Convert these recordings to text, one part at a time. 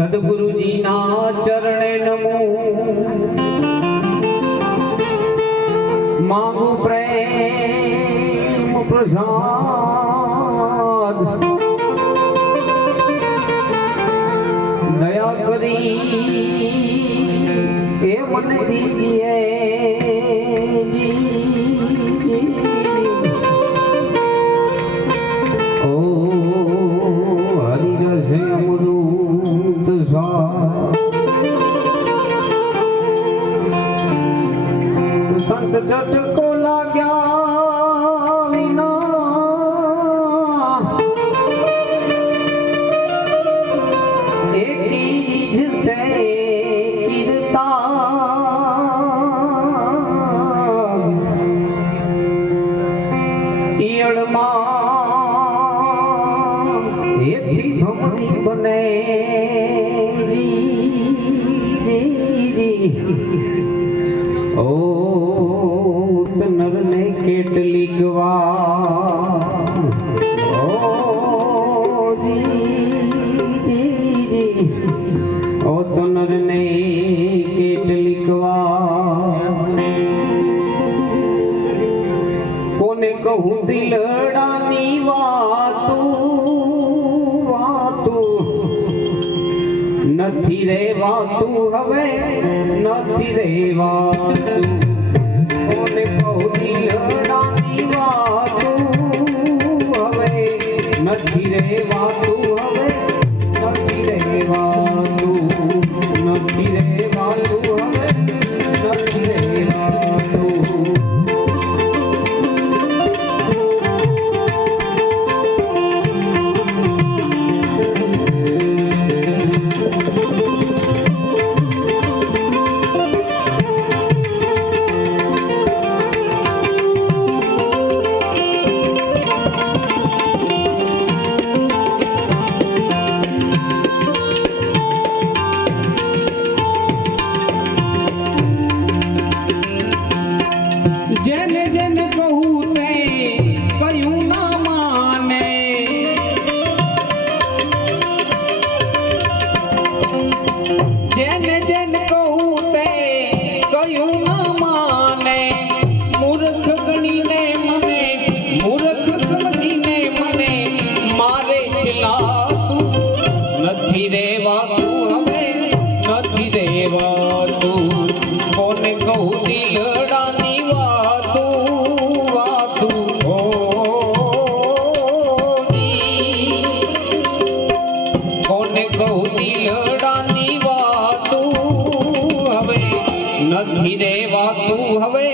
સદગુરુજીના ચરણે નમો માંગુ પ્રેમ પ્રસાદ દયા કરી એ મને દીજીએ જી ઓ હરિ રસે અમૃત સ્વાદ સંત ઝટકો લાગ્યા વિના એકી રીઝ સે કીર્તા ઈયળમાં એથી થમરી બને જી ઓ નરને કેટલીક વાર ઓ જી ઓ નરને કેટલીક વાર કોને કહું દિલડાની વાતું નથી રેવાતું હવે નથી રેવાતું કોને કહું દિલડાની વાતું હવે નથી રેવાતું હવે નથી રેવાતું નથી રેવાતું હવે નથી રેવાતું જેને જેને કહું તે કયું ના માને જેને જેને કહું તે કયું ના માને મૂર્ખ ગણીને મને મૂર્ખ સમજીને મને મારે ચલાતું નથી રેવાતું હવે નથી રેવાતું કોને કહું દિલડાની કોને કહું દિલડાની વાતું હવે નથી રેવાતું હવે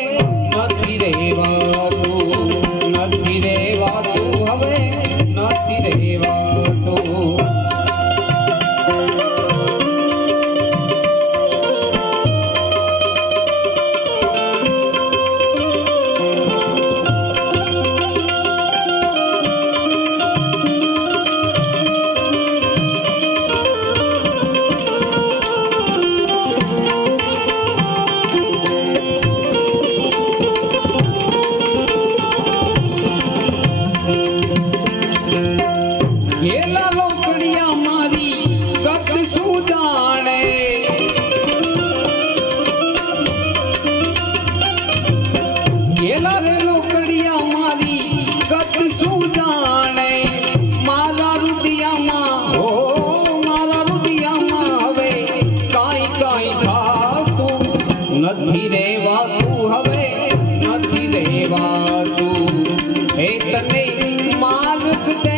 નથી રેવાતું નથી રેવાતું હવે નથી રેવાતું ગેલા લોકડિયા મારી ગત શું જાણે ગેલા રે લોકડિયા મારી ગત શું જાણે મારા રુદિયામાં ઓ મારા રુદિયામાં હવે કાંઈ કાંઈ થાતું નથી રેવાતું હવે નથી રેવાતું હે તને માર્ગ દે